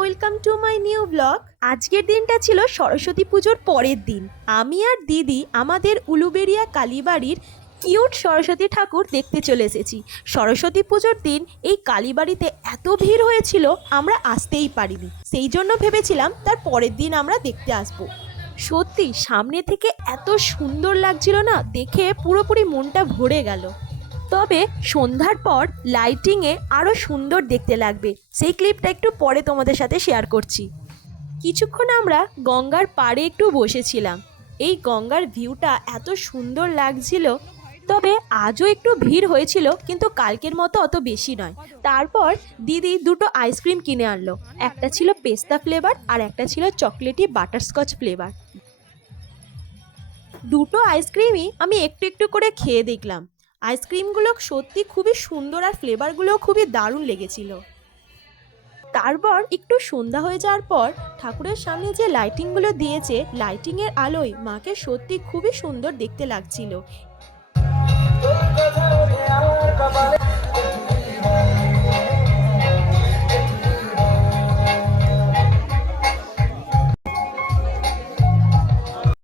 Welcome to my new blog. আজকের দিনটা ছিল সরস্বতী পুজোর পরের দিন। আমি আর দিদি আমাদের উলুবেড়িয়া কালীবাড়ির কিউট সরস্বতী ঠাকুর দেখতে চলে এসেছি। সরস্বতী পুজোর দিন এই কালীবাড়িতে এত ভিড় হয়েছিল আমরা আসতেই পারিনি, সেই জন্য ভেবেছিলাম তার পরের দিন আমরা দেখতে আসবো। সত্যি সামনে থেকে এত সুন্দর লাগছিল না, দেখে পুরোপুরি মনটা ভরে গেল। তবে সন্ধ্যার পর লাইটিংয়ে আরও সুন্দর দেখতে লাগবে, সেই ক্লিপটা একটু পরে তোমাদের সাথে শেয়ার করছি। কিছুক্ষণ আমরা গঙ্গার পাড়ে একটু বসেছিলাম। এই গঙ্গার ভিউটা এত সুন্দর লাগছিল। তবে আজও একটু ভিড় হয়েছিল, কিন্তু কালকের মতো অত বেশি নয়। তারপর দিদি দুটো আইসক্রিম কিনে আনলো, একটা ছিল পেস্তা ফ্লেভার আর একটা ছিল চকলেটি বাটারস্কচ ফ্লেভার। দুটো আইসক্রিমই আমি একটু একটু করে খেয়ে দেখলাম। আইসক্রিমগুলো সত্যি খুবই সুন্দর আর ফ্লেভারগুলোও খুবই দারুণ লেগেছিল। তারপর একটু সন্ধ্যা হয়ে যাওয়ার পর ঠাকুরের সামনে যে লাইটিংগুলো দিয়েছে, লাইটিংয়ের আলোয় মাকে সত্যি খুবই সুন্দর দেখতে লাগছিল।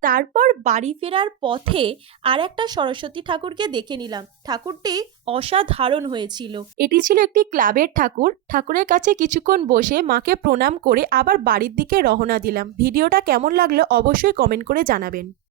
তারপর বাড়ি ফেরার পথে আর একটা সরস্বতী ঠাকুরকে দেখে নিলাম। ঠাকুরটি অসাধারণ হয়েছিল। এটি ছিল একটি ক্লাবের ঠাকুর। ঠাকুরের কাছে কিছুক্ষণ বসে মাকে প্রণাম করে আবার বাড়ির দিকে রওনা দিলাম। ভিডিওটা কেমন লাগলো অবশ্যই কমেন্ট করে জানাবেন।